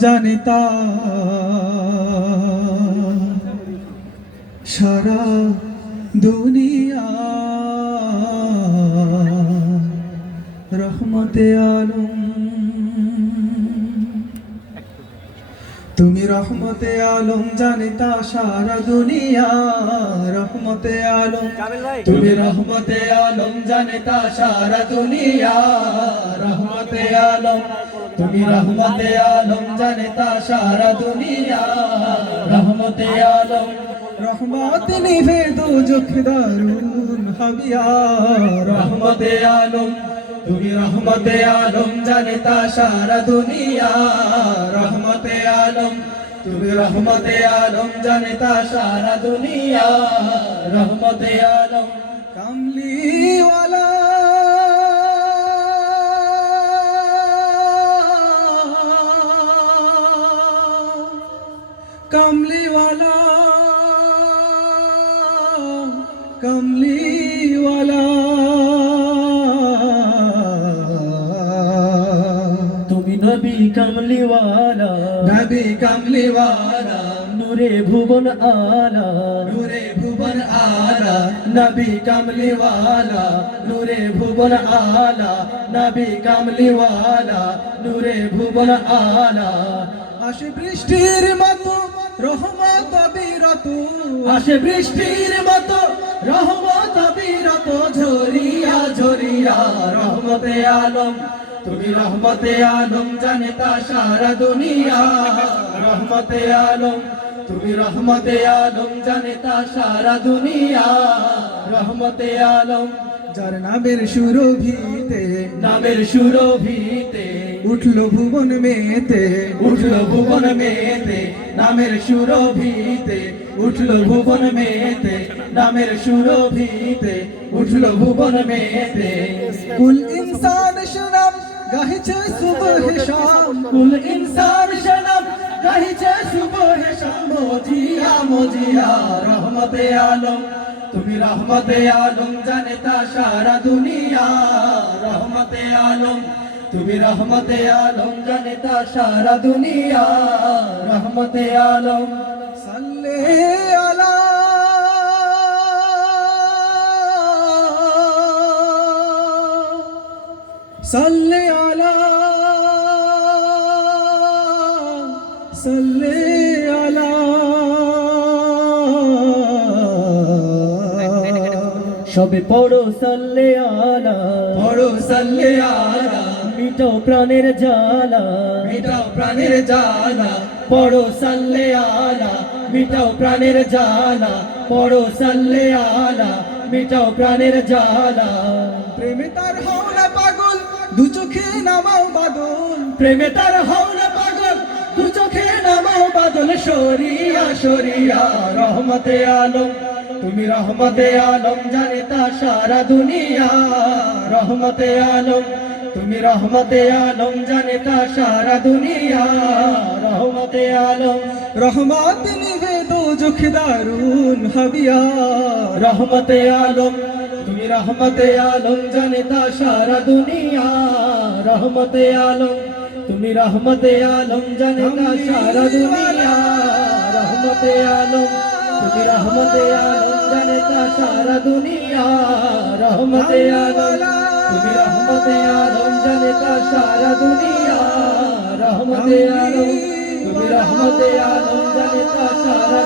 জানিতা সারা দুনিয়া রহমতে আলম তুমি রহমতে আলম জানিতা সারা দুনিয়া রহমতে আলম তুমি রহমতে আলম জানিতা সারা দুনিয়া রহমতে আলম তুমি রহমতে আলম জানিতা সারা দুনিয়া রহমতে আলম রহমত নিভে দুজখ দারুন হাবিয়া রহমতে আলম তুমি রহমতে আলম জানিতা সারা দুনিয়া রহমতে আলম তুমি রহমতে আলম জানিতা সারা দুনিয়া রহমতে আলম কামলিওয়ালা কামলিওয়ালা কামলিওয়ালা তুমি নবী কামলিওয়ালা নবী কামলিওয়ালা নূরে ভুবন আলা নূরে ভুবন আলা নবী কামলিওয়ালা নূরে ভুবন আলা নবী কামলিওয়ালা নূরে ভুবন আলা আসে বৃষ্টির মতো রহমত বিরত আসে বৃষ্টির মতো রহমত বিরত ঝরিয়া ঝরিয়া রহমতে আলম তুমি রহমতে আলম জানিতা সারা দুনিয়া রহমতে আলম তুমি রহমতে আলম জানিতা সারা দুনিয়া রহমতে আলম যার নামের সুরভিতে নামের সুরভিতে উঠলো ভুবন মেতে উঠল ভুবন মেতে নামের সুরভিতে উঠল ভুবন মেতে নামের সুরভিতে উঠল ভুবন মেতে কুল ইনসান শনাম গাহিছে সুবহ শাম কুল ইনসান শনাম গাহিছে সুবহ শাম মোজিয়া মোজিয়া রহমতে আলম তুমি রহমতে আলম জানিতা সারা দুনিয়া রহমতে আলম তুমি রহমতে আলম জানিতা সারা দুনিয়া রহমতে আলম সাল্লে আলা সাল্লে আলা সাল্লে আলা সবে পড়ো সাল্লে আলা পড়ো সাল্লে আলা মিটাও প্রাণের জ্বালা মিটাও প্রাণের জ্বালা পড়ো সাল্লে আলা মিটাও প্রাণের জ্বালা পড়ো সাল্লে আলা মিটাও প্রাণের জ্বালা প্রেমে তার হও না পাগল দু চোখে নামাও বাদল প্রেমে তার হও না পাগল দু চোখে নামাও বাদল সরিয়া সরিয়া রহমতে আলম তুমি রহমতে আলম জানিতা সারা দুনিয়া রহমতে আলম তুমি রহমতে আলম জানিতা সারা দুনিয়া রহমতে আলম রহমত নিভে দুজখ দারুন হাবিয়া রহমতে আলম তুমি রহমতে আলম জানিতা সারা দুনিয়া রহমতে আলম তুমি রহমতে আলম জানিতা সারা দুনিয়া রহমতে আলম তুমি রহমতে আলম জানিতা সারা দুনিয়া রহমতে আলম তুমি রহমতে আলম জানিতা সারা দুনিয়া রহমতে আলম তুমি রহমতে আলম জানিতা সারা